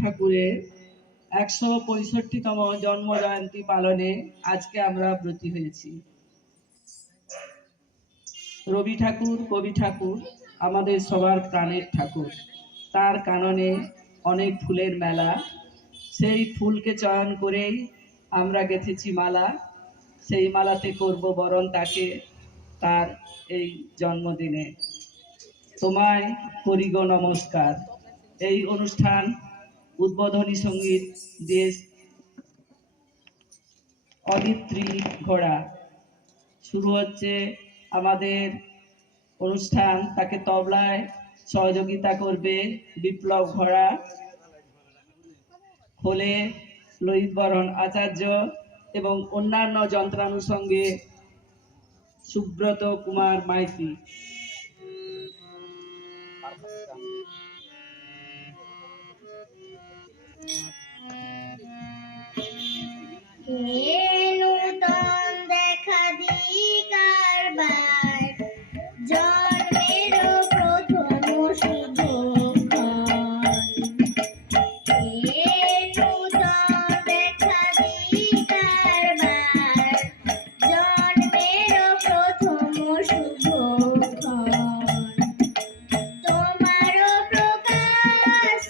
ঠাকুরের ১৬৫তম জন্ম জয়ন্তী পালনে আজকে আমরা ব্রতী হয়েছি। রবি ঠাকুর, কবি ঠাকুর আমাদের সবার প্রাণের ঠাকুর। তার কাননে অনেক ফুলের মেলা, সেই ফুলকে চয়ন করেই আমরা গেঁথেছি মালা। সেই মালাতে করব বরণ তাকে তার এই জন্মদিনে। তোমায় করি গো নমস্কার। এই অনুষ্ঠান উদ্বোধনী সঙ্গীত দিয়ে অদিত্রী ঘোড়া শুরু হচ্ছে আমাদের অনুষ্ঠান। তাকে তবলায় সহযোগিতা করবে বিপ্লব ঘোড়া, খোলে ললিত বরণ আচার্য এবং অন্যান্য যন্ত্রানুষঙ্গে সুব্রত কুমার মাইতি। দেখা দিই কারবার জন্মের প্রথম শুভ দেখা দিই কারবার জন্মের প্রথম শুভ তোমারও প্রকাশ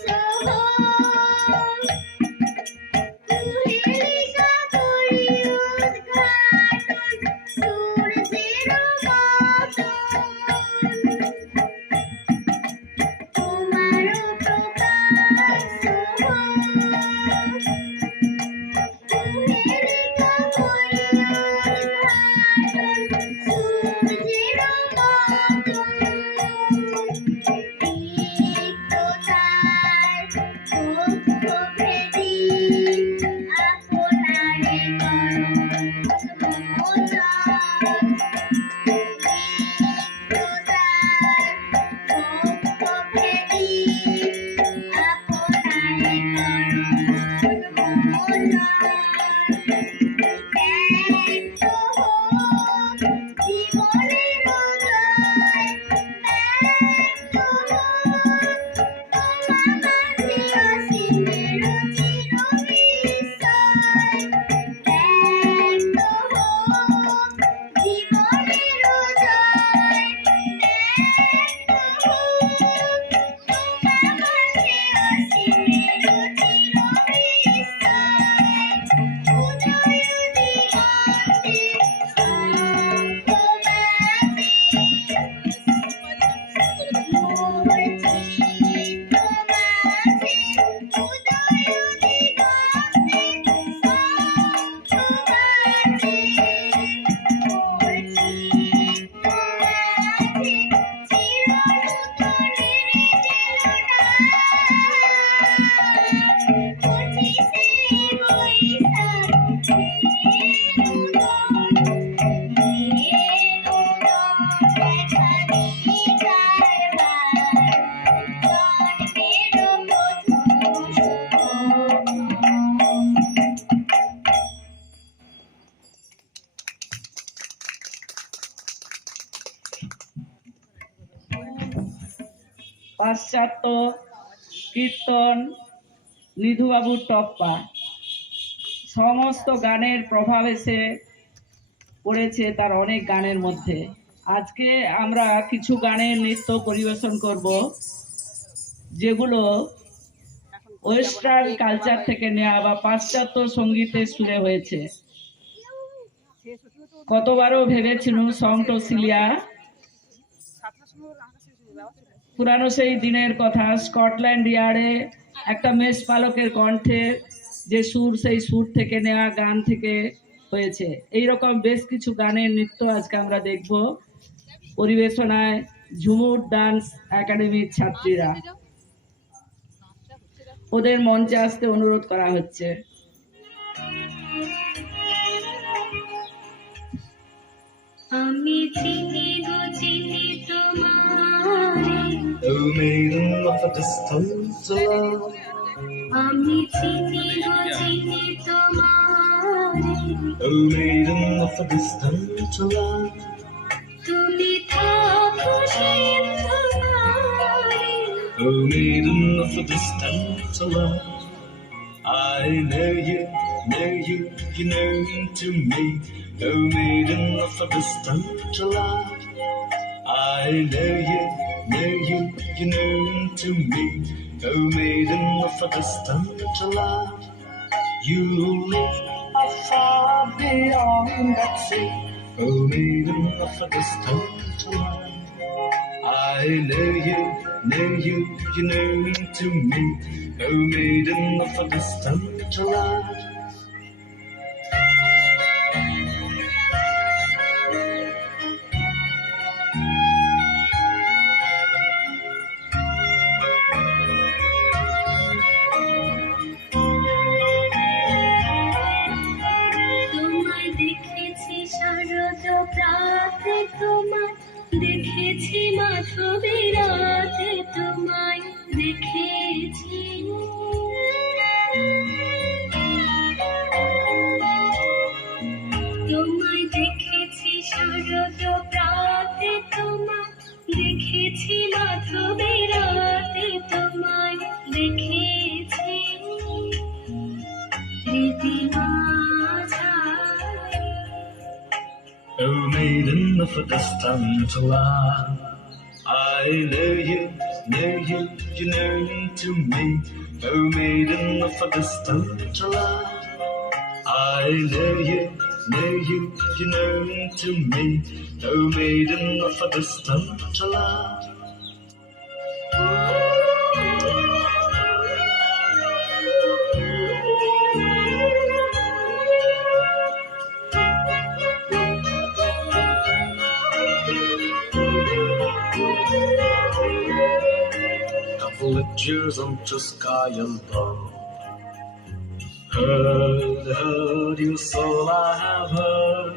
পাশ্চাত্য কীর্তন নিধুবাবুর টপ্পা সমস্ত গানের প্রভাব এসে পড়েছে তার অনেক গানের মধ্যে। আজকে আমরা কিছু গানের নৃত্য পরিবেশন করব যেগুলো ওয়েস্টার্ন কালচার থেকে নেওয়া বা পাশ্চাত্য সঙ্গীতের সুরে হয়েছে। কতবারও ভেবেছিলুম সং টু সিলিয়া, পুরানো সেই দিনের কথা। স্কটল্যান্ড ইয়ার্ডে একটা মেষ পালকের কণ্ঠে যে সুর, সেই সুর থেকে নেওয়া গান থেকে হয়েছে। এইরকম বেশ কিছু গানের নৃত্য আজকে আমরা দেখব। পরিবেশনায় ঝুমুর ডান্স একাডেমির ছাত্রীরা, ওদের মঞ্চে আসতে অনুরোধ করা হচ্ছে। আমি চিনি গো চিনি তোমারে, O maiden of a distant love, আমি চিনি গো চিনি তোমারে, O maiden of a distant love, তুমি থাকো সিন্ধু পারে, O Oh, maiden of a distant love, I know you, you know to me. Oh, maiden of a distant love, I know you, you know to me. Oh, maiden of a distant love, you live afar beyond that sea. Oh, maiden of a distant love, I know you, you know to me. Oh, maiden of a distant love. তোমায় দেখেছি শারদ প্রাতে, তোমায় দেখেছি মাধবী রাতে, তোমায় দেখেছি। তোমায় দেখেছি শারদ প্রাতে, তোমায় দেখেছি মাধবী রাতে, তোমায় দেখেছি। রীতি মাঝারে Oh, maiden of a distant love, I know you, you know to me. Oh, maiden of a distant love, I know you, you know to me. Oh, maiden of a distant love. Villagers on the sky above, heard your soul I have heard.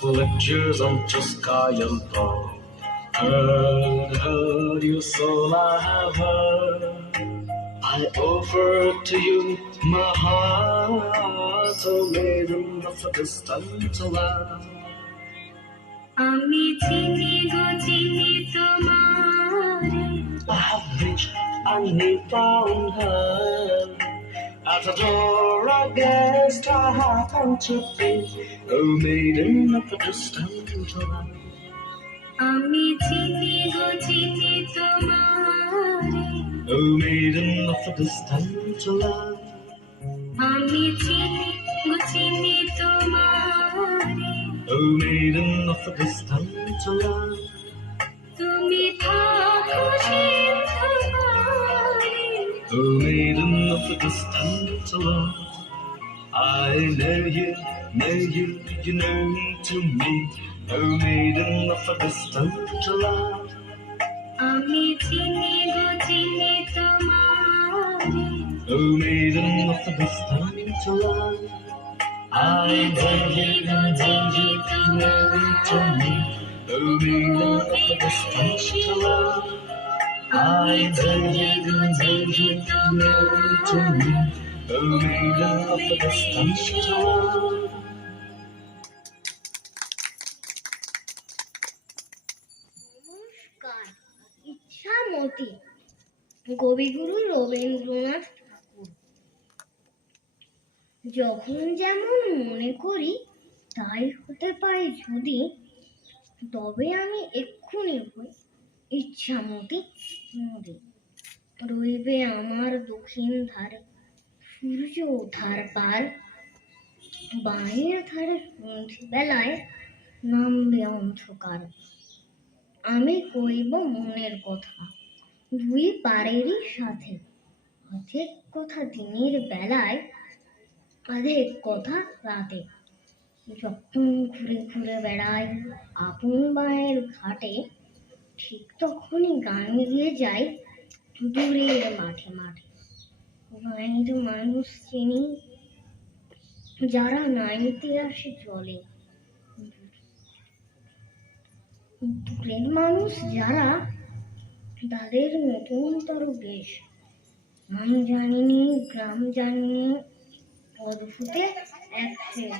Villagers on the sky above, heard your soul I have heard. I offer to you my heart, O maiden of a distant love. আমি চিনি গো চিনি তোমারে, I have reached and we found her. At the door I guessed I happened to be, O maiden of a distant love. আমি চিনি গো চিনি তোমারে, O maiden of a distant love. আমি চিনি গো চিনি তোমারে। O maiden of a distant love. তুমি থাকো সিন্ধু পারে, O maiden of a distant love, I know you, you know to me. O maiden of a distant love. আমি চিনি গো চিনি তোমারে। O maiden of a distant love, I know you, you know to me. O maiden of a distant love, I know you, you know to me. O maiden of a distant love. নমস্কার, ইচ্ছামতি কবিগুরু রবীন্দ্রনাথ ঠাকুর। যখন যেমন মনে করি তাই হতে পারে যদি, তবে আমি এক্ষুনি হই ইচ্ছামতি নদী। রইবে আমার দক্ষিণ ধারে সূর্য ওঠার পার, বাঁয়ের ধারে সন্ধ্যেবেলায় নামবে অন্ধকার। আমি কইব মনের কথা দুই পারেরই সাথে, অর্ধেক কথা দিনের বেলায়, অর্ধেক কথা রাতে। যখন ঘুরে ঘুরে বেড়াই আপন বাঁয়ের ঘাটে, ঠিক তখনই গান গিয়ে যাই দূরের মাঠে মাঠে। বাঁয়ের মানুষ চিনি যারা নাইতে আসে জলে, দূরের মানুষ যারা তাদের নতুনতর বেশ। নাম জানিনি গ্রাম জানিনি, অদ্ভুতে এক শেষ।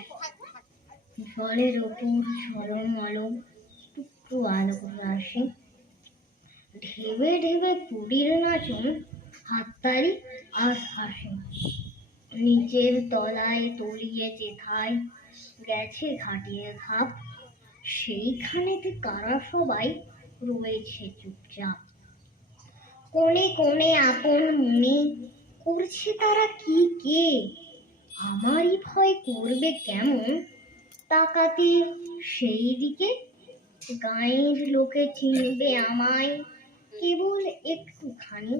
জলের ওপর ঝলমল দুঃখ একটু আলো করে আসি। ঢেবে ঢেবে পুরীর নাচন, হাততালি আর হাসি। নিচের তলায় তলিয়ে যেথায় গেছে ঘাটিয়ে ধাপ, সেইখানেতে কারা সবাই রয়েছে চুপচাপ। কোণে কোণে আপন মনে করছে তারা কি কে, আমারই ভয় করবে কেমন তাকাতে সেই দিকে। গাঁয়ের লোকে চিনবে আমায় কেবল একটুখানি,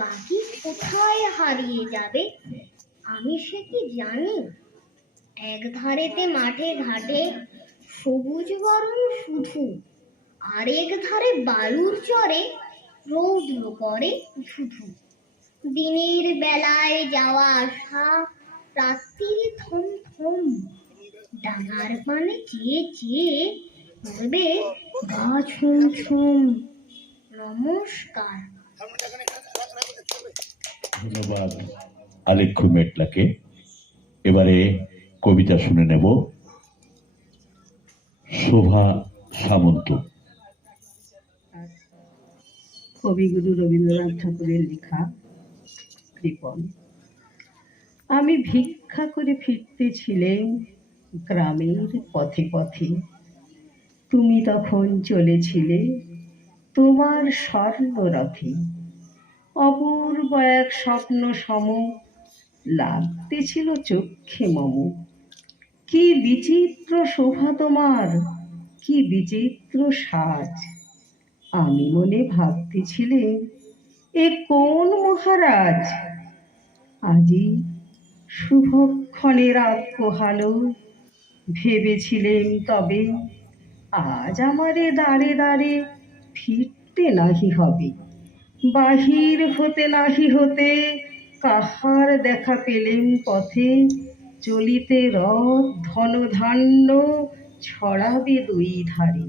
বাকি কোথায় হারিয়ে যাবে আমি সে কি জানি। এক ধারেতে মাঠে ঘাটে সবুজ বরণ শুধু, আরেক ধারে বালুর চরে রৌদ্র করে শুধু। দিনের বেলায় যাওয়া আসা, রাত্রিরে থম থম, ডাঙার পানে চেয়ে চেয়ে করবে গা ছুম ছুম। নমস্কার। ধন্যবাদ আলেখ্য মেটলাকে। এবারে কবিতা শুনে নেব শোভা সামন্ত। কবিগুরু রবীন্দ্রনাথ ঠাকুরের লেখা কৃপণ। আমি ভিক্ষা করে ফিরতেছিলেম গ্রামের পথে পথে, তুমি তখন চলেছিলে তোমার স্বর্ণরথে। অপূর্ব এক স্বপ্ন সম লাগতেছিল চক্ষে মম। কি বিচিত্র শোভা তোমার, কি বিচিত্র সাজ। আমি মনে ভাবতেছিলেম এ কোন মহারাজ। আজি শুভক্ষণে রাত পোহালো, ভেবেছিলেম তবে আজ আমারে দাঁড়ে দাঁড়ে ফিরতে নাহি হবে। বাহির হতে নাহি হতে কাহার দেখা পেলেম পথে, চলিতে রথ ধনধান্য ছড়াবে দুই ধারে।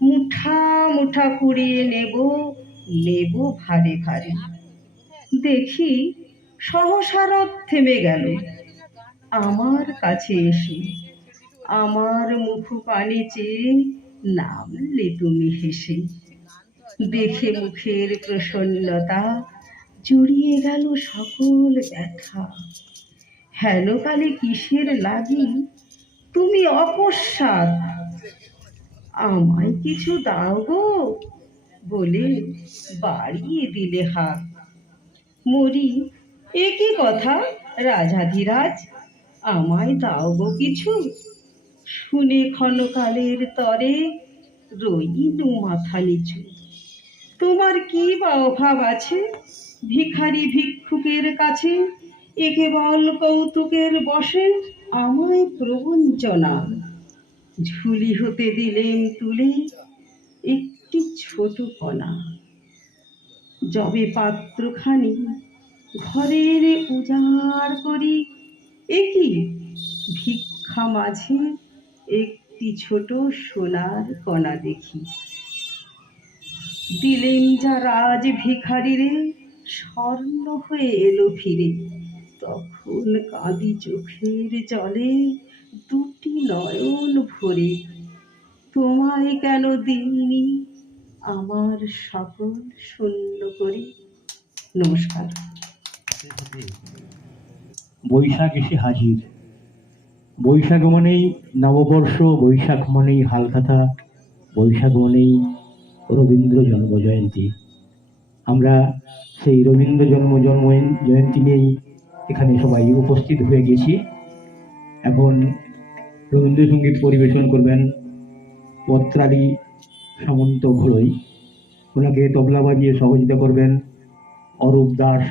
মুঠা মুঠা কুড়িয়ে নেব, নেব ভারে ভারে। দেখি সহসা রথ থেমে গেল আমার কাছে এসে। আমার মুখ পানে চেয়ে নামলে তুমি হেসে। দেখে মুখের প্রসন্নতা জুড়িয়ে গেল সকল ব্যথা। হেন কালে কিসের লাগি তুমি অকস্মাৎ, আমায় কিছু দাও গো বলে বাড়িয়ে দিলে হাত। মরি এ কি কথা রাজাধিরাজ, আমায় দাও গো কিছু। শুনে ক্ষণকালের তরে রইলু মাথা নিচু। তোমার কি বা অভাব আছে ভিখারি ভিক্ষুকের কাছে, এ কেবল কৌতুকের বসে আমায় প্রবঞ্চনা। ঝুলি হতে দিলেন তুলে একটি ছোট কণা, যবে পাত্রখানি ঘরের উজাড় করি, এ কি ভিক্ষা মাঝে একটি ছোট সোনার কণা দেখি। দিলেন যা রাজ ভিখারিরে, স্বর্ণ হয়ে এলো ফিরে। তখন কাঁদি চোখের জলে দুটি নয়ন ভরে, তোমায় কেন দিইনি আমার সকল শূন্য করে। নমস্কার। বৈশাখ এসে হাজির। বৈশাখ মানেই নববর্ষ, বৈশাখ মানেই হালখাতা, বৈশাখ মানেই রবীন্দ্র জন্মজয়ন্তী। আমরা সেই রবীন্দ্র জয়ন্তী নিয়েই এখানে সবাই উপস্থিত হয়ে গেছি। এখন রবীন্দ্রসঙ্গীত পরিবেশন করবেন পত্রালী সামন্ত ঘোড়ই। ওনাকে তবলা বাজিয়ে সহযোগিতা করবেন অরূপ দাস,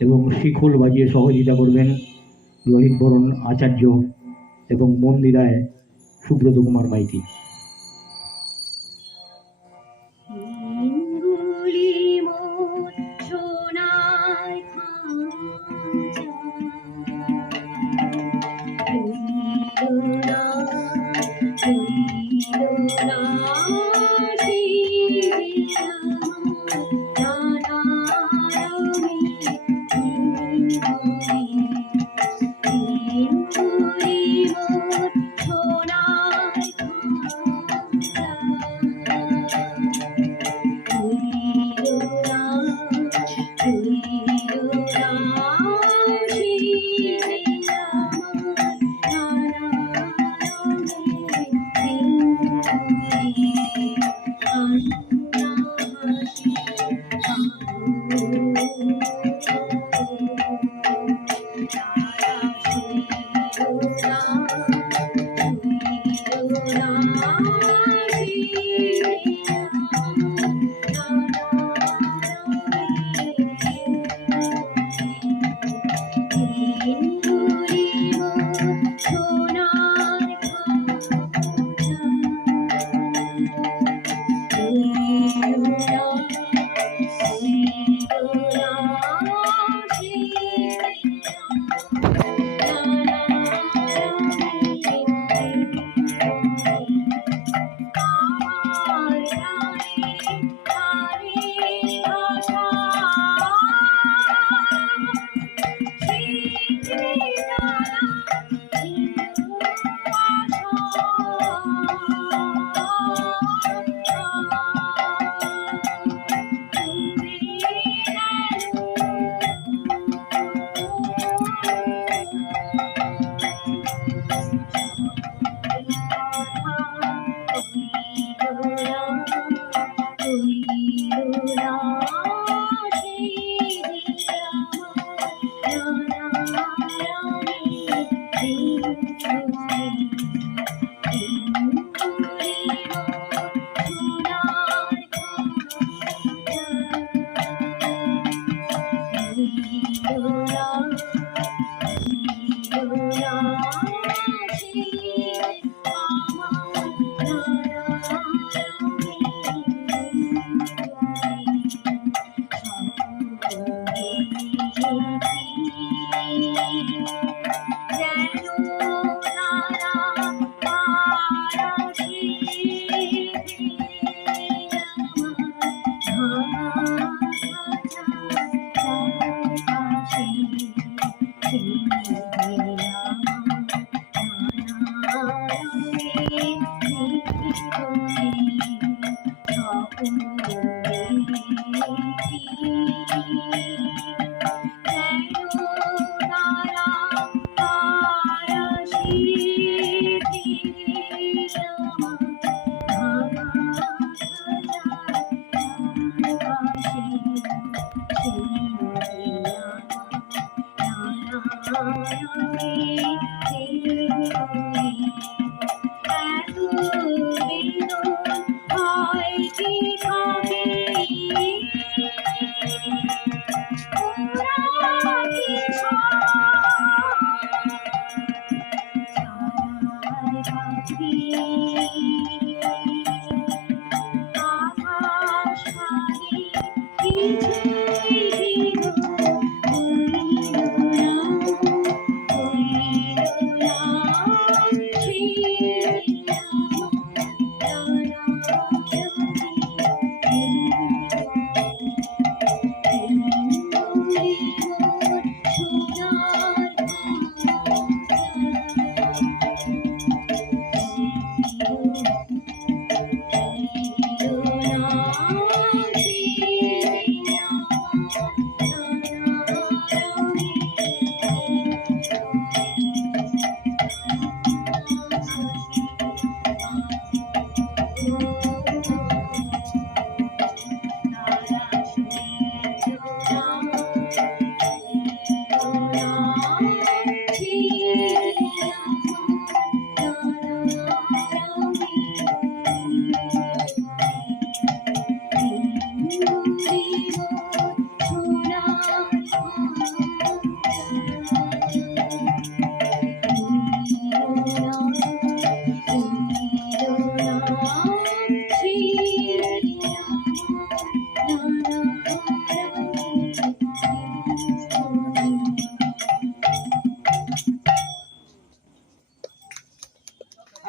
এবং শিখল বাজিয়ে সহযোগিতা করবেন লোহিত বরণ আচার্য এবং মন্দিরায় সুব্রত কুমার মাইতি।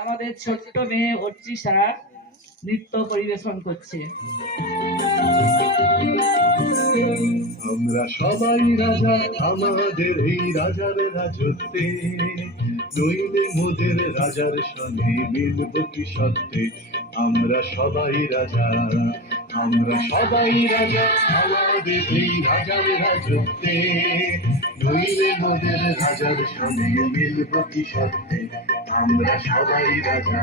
আমাদের ছোট্ট মেয়ে অর্চিষা নৃত্য পরিবেশন করছে। আমরা সবাই রাজা আমাদের এই রাজার রাজত্বে, নইলে মোদের রাজার সঙ্গে মিলব কি সত্ত্বে। আমরা সবাই রাজা, আমরা সবাই রাজা আমাদের এই রাজার রাজত্বে, নইলে মোদের রাজার সঙ্গে মিলব কি সত্যে, আমরা সবাই রাজা।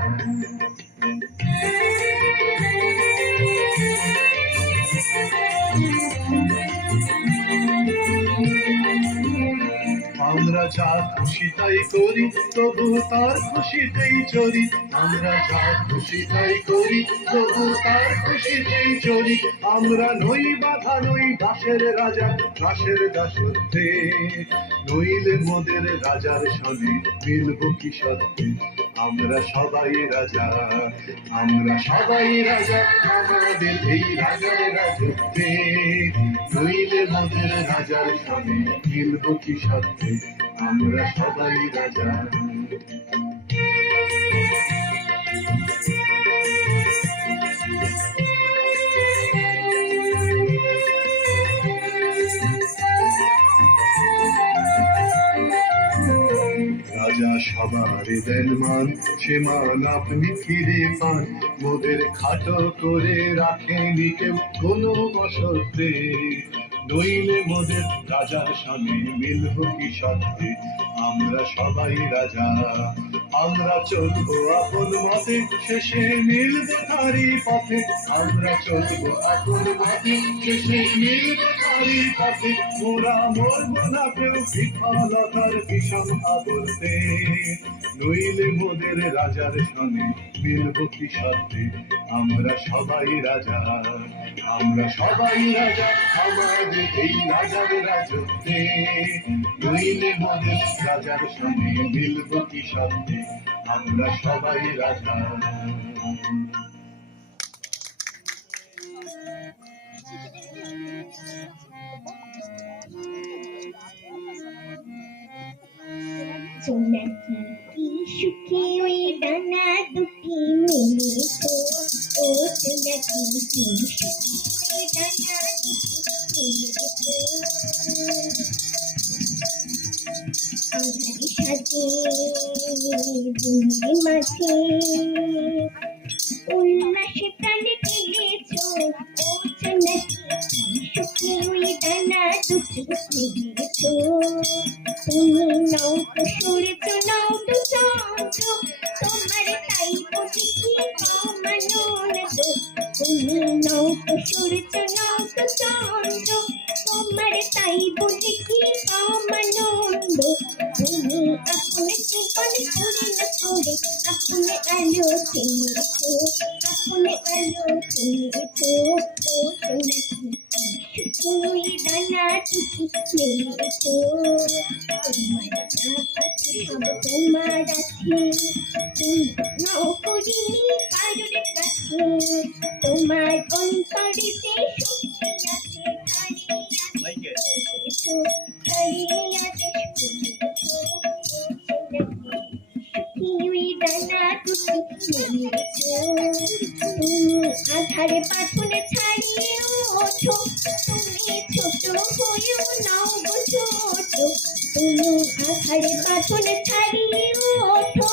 আমরা যা খুশি তাই করি তবু তার খুশিতেই চলি, আমরা যা খুশি তাই করি তবু তার খুশিতেই চলি, আমরা নই বাধা নই দাসের রাজা দাসের দাসত্বে, নইলে মোদের রাজার সনে মিলব কি সত্যে, আমরা সবাই রাজা, আমরা সবাই রাজা আমাদের এই রাজার রাজত্বে, নইলে মোদের রাজার সনে মিলব কি সত্যে, আমরা সবাই রাজা। রাজা সবার দেন মান, সে মান আপনি ফিরে পান, মোদের খাটো করে রাখেনি কেউ কোনো বসতে, নইলে মোদের রাজার সঙ্গে মিলব কি সত্যে, আমরা সবাই রাজা, আমরা চলবো আপন মতে শেষে মিলব তারি পথে, আমরা চলবো আপন মতে শেষে মিলব তারি পথে, মোরা মরব না কেউ বিফলতার বিষম আবর্তে, নইলে মোদের রাজার সনে মিলব কি সত্যে, আমরা সবাই রাজা, আমরা সবাই রাজা আমাদের এই রাজার রাজত্বে, নইলে মোদের রাজার সনে মিলব কি সত্যে, আমরা সবাই রাজা। জোনাকি কি সুখে ওই ডানা দুটি মেলেছো, ও জোনাকি কি সুখে ওই ডানা দুটি মেলেছো, আধারি সাজে বুনের মাঝে উল্লাসে প্রাণে খেলেছো, ও জোনাকি কি সুখে ওই ডানা দুটি মেলেছো, তুমি নাও তো সূর্য নাও তো চন্দ্র, তোমার তাই বুঝি কি কামনান গো, তুমি নাও তো সূর্য নাও তো চন্দ্র, তোমার তাই বুঝি কি কামনান গো, তুমি আপনে জীবন করে না করে আপনে আলো খেয়েছো, আপনে আলো খেয়েছো, ও জোনাকি সুখী ডানা দুটি মেলেছো, তোমার আছে সব তোমার আছে, তুমি নাও করিনি কারোর কাছে, তোমার অন্তরে যে শক্তি আছে হারিয়ে আদেশ করেছো, সুখী ডানা দুটি মেলেছো, তুমি আধারে পাথনে ছাড়িয়ে ওঠো, তুমি ছোট হয়েও নাও গো ছোট, তুমি আধারে পাথনে ছাড়িয়ে ওঠো,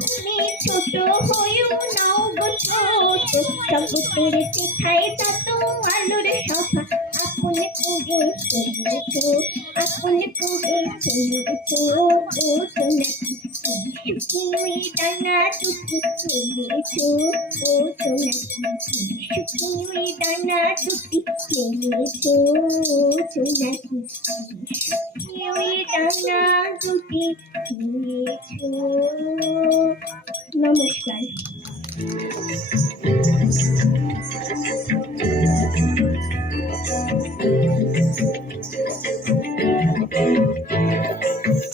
তুমি ছোট হয়েও নাও গো ছোট, জগতের পিঠায় যত আলোর সভা আপনে করে চলেছো, আপনে করে চলেছো, ও জোনাকি সুখী ওই ডানা দুটি মেলেছো, ও জোনাকি সুখী ওই ডানা দুটি মেলেছো, ও জোনাকি সুখী ওই ডানা দুটি মেলেছো। নমস্কার।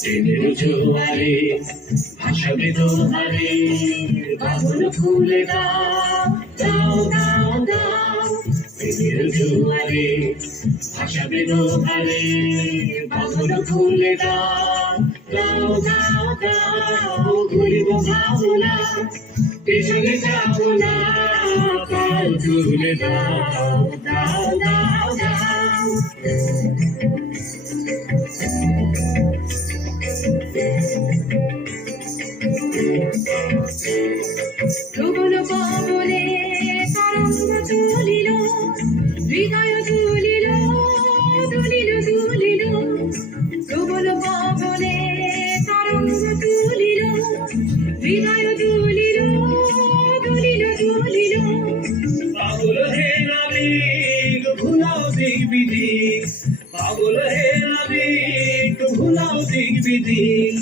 প্রেমের জোয়ারে ভাসাবে দোহারে, বাঁধন খুলে দাও দাও দাও দাও, প্রেমের জোয়ারে ভাসাবে দোহারে, বাঁধন খুলে দাও দাও দাও দাও, ঘুরিব ভাবনা পেছনে যাব না, কাল তুলে দাও দাও দাও দাও। প্রবল পবনে দিক বিদিক, পাগল হে নদী একটু ভুলাও দিক বিদিক,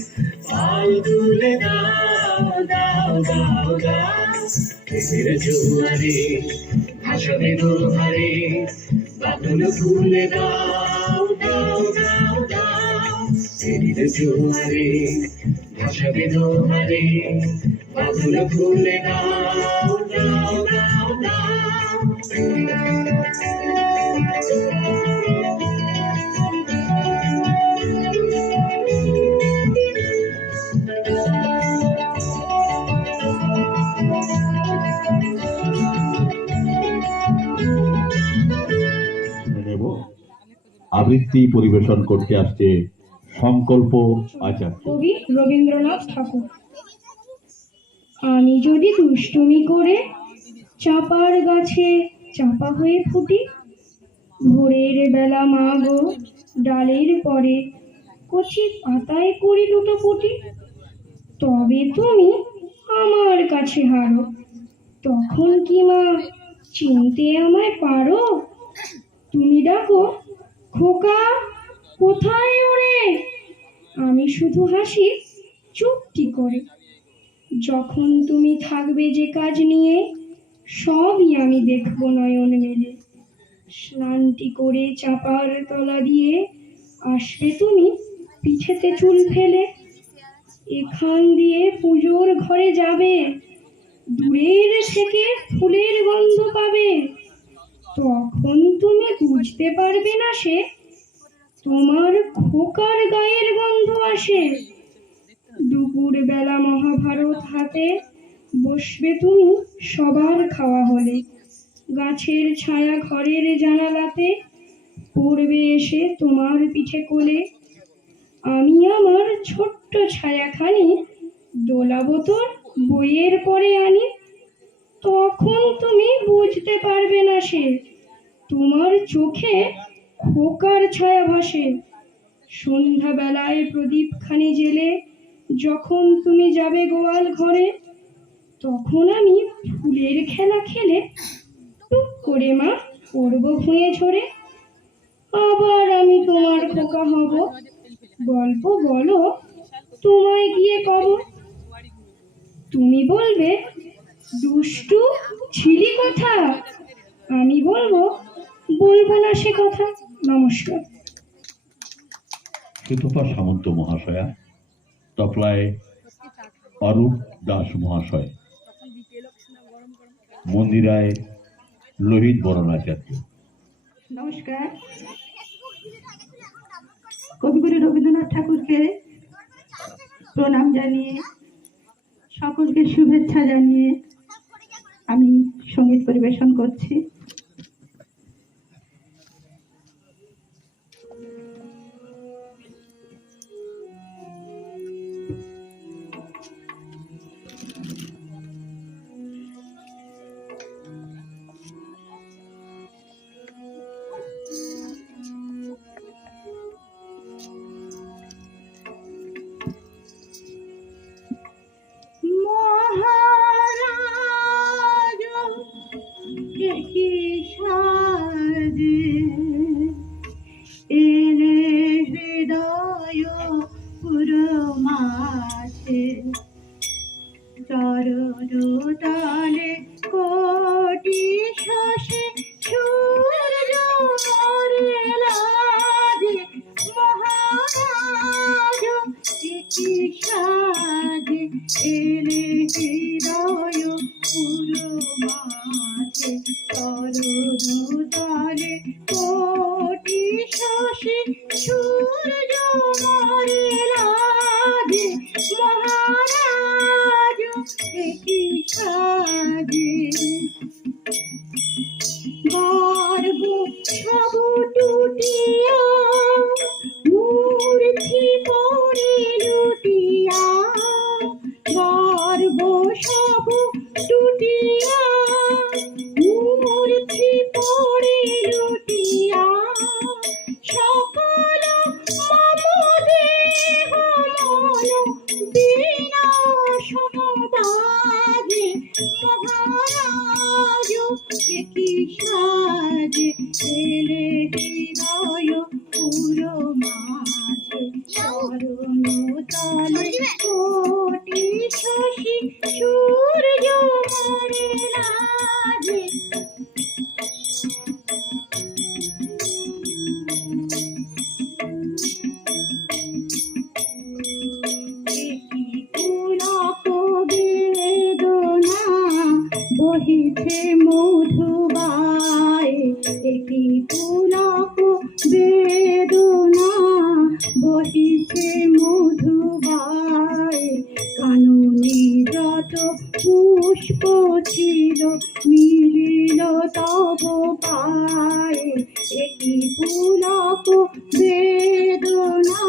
পাল তুলে দাও দাও দাও দাও, ধীরে জোয়ারে ভাসাবে দোহারে, বাদল তুলে দাও দাও দাও দাও, ধীরে জোয়ারে ভাসাবে দোহারে, বাদল তুলে দাও দাও দাও দাও। নেব আবৃত্তি পরিবেশন করতে আসছে সংকল্প আচার্য। কবি রবীন্দ্রনাথ ঠাকুর। আমি যদি দুষ্টুমি করে চাপার গাছে চাপা হয়ে ফুটি, ভোরের বেলা মা গো ডালের পরে কচি পাতায় করি লুটোপুটি, তবে তুমি আমার কাছে হারো, তখন কি মা চিনতে আমায় পারো? তুমি ডাকো খোকা কোথায় ওরে, আমি শুধু হাসি চুপটি করে। যখন তুমি থাকবে যে কাজ নিয়ে, সবই আমি দেখব নয়ন মেলে। স্নানটি করে চাপার তলা দিয়ে আসবে তুমি পিঠেতে চুল ফেলে, এখান দিয়ে পুজোর ঘরে যাবে, দূরের থেকে ফুলের গন্ধ পাবে, তখন তুমি বুঝতে পারবে না সে তোমার খোকার গায়ের গন্ধ আসে। দুপুর বেলা মহাভারত হাতে বসবে তুমি সবার খাওয়া হলে, গাছের ছায়া ঘরের জানালাতে পড়বে এসে তোমার পিঠে কোলে। আমি আমার ছোট্ট ছায়াখানি দোলাবো তোর বইয়ের পরে আনি, তখন তুমি বুঝতে পারবে না সে তোমার চোখে খোকার ছায়া ভাসে। সন্ধ্যাবেলায় প্রদীপ খানি জেলে যখন তুমি যাবে গোয়াল ঘরে, তখন আমি ফুলের খেলা খেলে টুক করে মা পড়ব ভুঁয়ে ঝরে। আবার আমি তোমার খোকা হব, গল্প বলো তোমায় গিয়ে কব। তুমি বলবে দুষ্টু ছিলি কথা, আমি বলবো বলবো না সে কথা। নমস্কার। সুতপা সামন্ত মহাশয়া, তপলায় অরূপ দাস মহাশয়, মন্দিরায় লোহিত বরণ আচার্য। নমস্কার। কবিগুরু রবীন্দ্রনাথ ঠাকুরকে প্রণাম জানিয়ে, সকলকে শুভেচ্ছা জানিয়ে আমি সঙ্গীত পরিবেশন করছি। চরণতালে কোটি শশে সূর্য মরে লাজে, মহারাজ কি সাজে এলে হৃদয় পুরো মাঝে। চরণতালে কোটি শশে সূর্য মরে লাজে, মহারাজ কি সাজে। গর্ব সব টুটিয়া মূর্তি পড়ে লুটিয়া, গর্ব সব টুটিয়া মূর্তি পড়ে লুটিয়া, সকল হৃদয় পুরো মাঝে চরণ তলে কোটি শশী সূর্য মরে লাজে পুলক বেদনা বহিছে মধুবায় একটি পুলক বেদনা বহিছে মধুবায় কাননে যত পুষ্প ছিল মিলিল তব পায় একটি পুলক বেদনা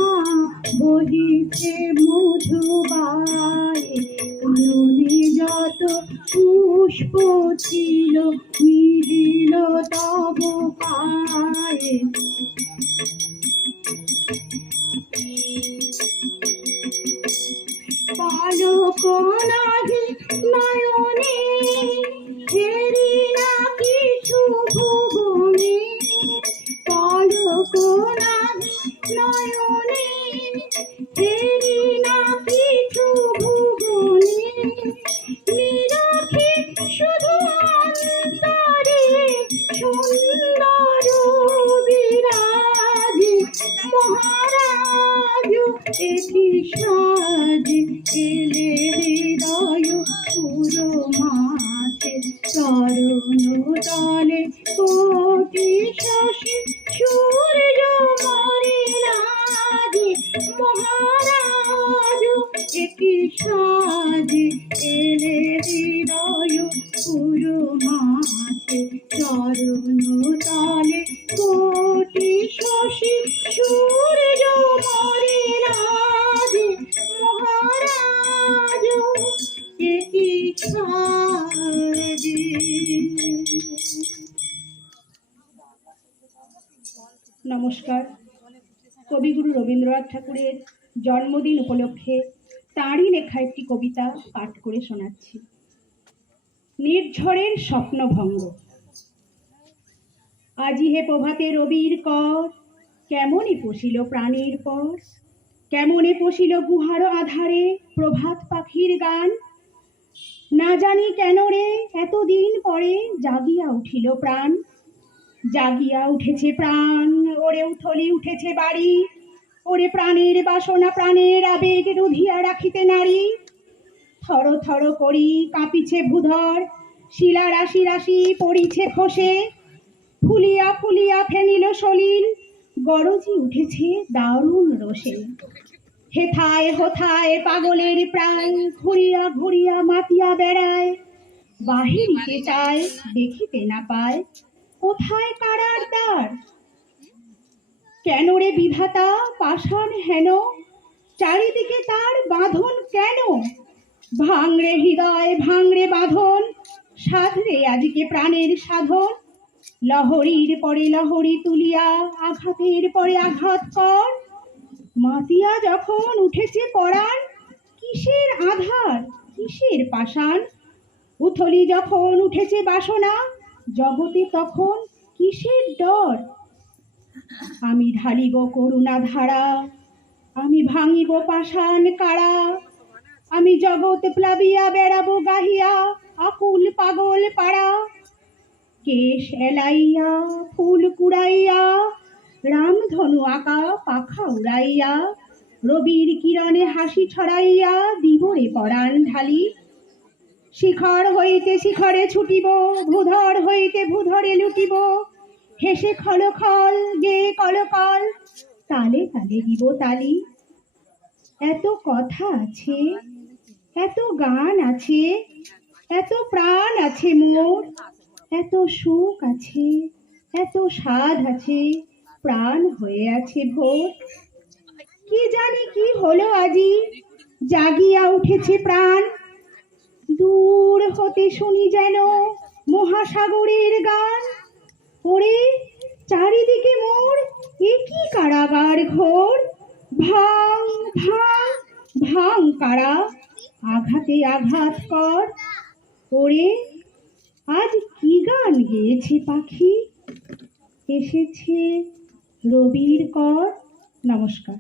বহিছে মধুবায় কাননে যত পুষ্প ছিল মিলিল তব পায় পালক নাহি নয়নে ফেরি না কিছু ভুবনে পালক নাহি নয়নে ফেরি না কিছু ভুবনে নিরাখি শুধু অন্তরে সুন্দর বিরাজে মহারাজ এটি সাজে এলে হৃদয় পুরো মাঝে চরণ তলে কোটি শশী সূর্য মরে লাজে মহারাজ এটি সাজে এলে হৃদয় পুরো মাঝে চরণ তলে কোটি শশী সূর্য মরে লাজে মহারাজ এটি সাজে। নমস্কার। কবিগুরু রবীন্দ্রনাথ ঠাকুরের জন্মদিন উপলক্ষে তাঁরই লেখা একটি কবিতা পাঠ করে শোনাচ্ছি। নির্ঝরের স্বপ্নভঙ্গ। আজি হে প্রভাতে রবির কর, কেমনে পশিল প্রাণীর পর, কেমনে পশিল গুহার আধারে প্রভাত পাখির গান। না জানি কেন রে এতদিন পরে জাগিয়া উঠিল প্রাণ, জাগিয়া উঠেছে প্রাণ, ওরে উথলি উঠেছে বাড়ি, ওরে প্রাণের বাসনা প্রাণের আবেগ রুধিয়া রাখিতে নারী। থর থর করি কাঁপিছে ভূধর, শিলা রাশি রাশি পড়িছে খসে, ফুলিয়া ফুলিয়া ফেনিল সলিল, গরজি উঠেছে দারুণ রোষে। হেথায় হোথায় পাগলের প্রায়, ঘুরিয়া ঘুরিয়া মাতিয়া বেড়ায়, বাহিরিতে চায় দেখিতে না পায়, কোথায় কারার দ্বার। কেন রে বিধাতা পাষাণ হেন, চারিদিকে তার বাঁধন কেন। ভাঙরে হৃদয় ভাঙরে বাঁধন, সাধরে আজকে প্রাণের সাধন। লহরীর পরে লহরী তুলিয়া আঘাতের পরে আঘাত কর। মাতিয়া যখন উঠেছে পরাণ, কিসের আধার কিসের পাষাণ। উথলি যখন উঠেছে বাসনা, জগতে তখন কিসের ডর। আমি ঢালিব করুণা ধারা, আমি ভাঙিব পাষাণ কারা। আমি জগৎ প্লাবিয়া বেড়াবো গাহিয়া আকুল পাগল পাড়া। কেশ এলাইয়া ফুল কুড়াইয়া, রামধনু আঁকা পাখা উড়াইয়া, রবির কিরণে হাসি ছড়াইয়া দিবরে পরাণ ঢালি। শিখর হইতে শিখরে ছুটিব, ভূধর হইতে ভূধরে লুটিব, হেসে খল খল গে কলকল, তালে তালে দিব তালি। এত কথা আছে, এত গান আছে, এত প্রাণ আছে মোর, এত সুখ আছে, এত স্বাদ আছে, প্রাণ হয়ে আছে ভোর। কি জানি কি হলো আজি, জাগিয়া উঠেছে প্রাণ। দূর হতে শুনি যেন মহাসাগরের গান। ওরে চারিদিকে মোর একই কারাগার ঘোর। ভাঙ ভাঙ ভাঙ কারা, আঘাতে আঘাত কর। ওরে আজ কি গান গেয়েছে পাখি, এসেছে রবির কর। নমস্কার।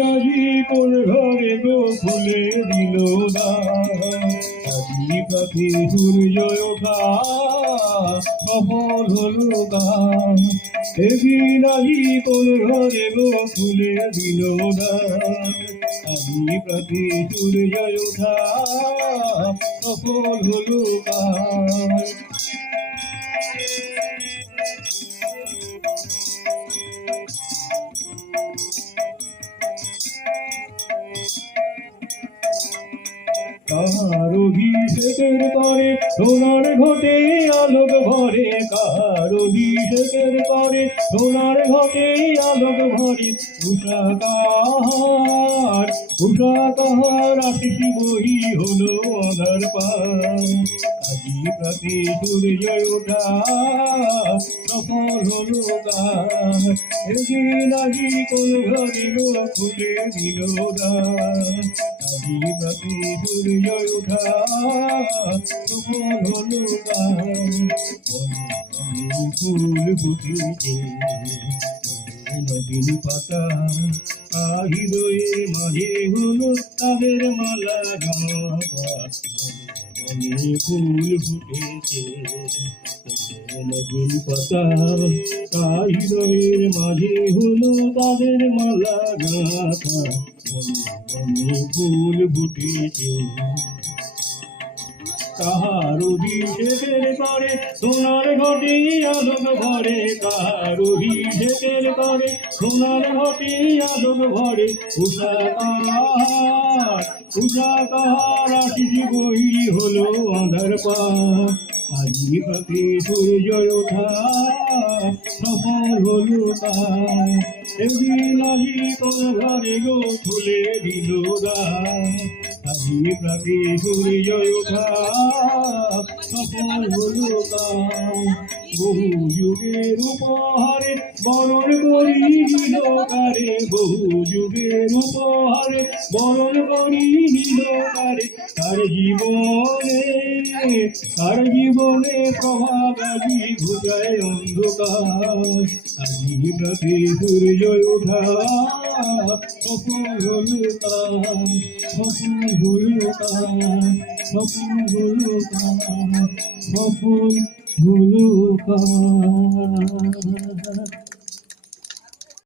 রাজি কোন ঘরে গো ফুলে দিল আজি পাখি সূর্য ওঠা সফল হলো গান রাজি কোন ঘরে গো ফুলে দিল আজি পাখি সূর্য ওঠা সফল হলো গান কার অভিষেকের পরে সোনার ঘটে আলোক ভরে কার অভিষেকের পরে সোনার ঘটে আলোক ভরে উষা কাহার আশিস বহি হলো আধার পার আজি প্রাতে সূর্য ওঠা সফল হলো গান একদিন আজি কোন ঘরে গো ফুলে দিল গান আজি প্রাতে সূর্য ওঠা সফল হলো গান ফুল ফুটেছে নবীন পাতা হৃদয়ে মাঝে হলো তাদের মালা গাঁথা ফুল ফুটেছে নবীন পাতা হৃদয়ের মাঝে হলো তাদের মালা গাঁথা ফুল ফুটেছে কাহার অভিষেকের পরে সোনার ঘটে আলোক ভরে কাহার অভিষেকের পরে সোনার ঘটে আলোক ভরে উষা কাহার আশিস বহি হলো আধার পার আজি পাখি সূর্য ওঠা সফল হলো গান একদিন আজি কোন ঘরে গো ফুলে দিল গান আজি পাখি সূর্য ওঠা সফল হলো গান বহু যুগের উপহারে বরণ করি নিল কারে বহু যুগের উপহারে বরণ করি নিল কারে তার জীবনে প্রভাব আজি ঘুচায় অন্ধকার আজি প্রাতে সূর্য ওঠা সফল হলো গান সফল হলো গান সফল হলো গান সফল হলো গান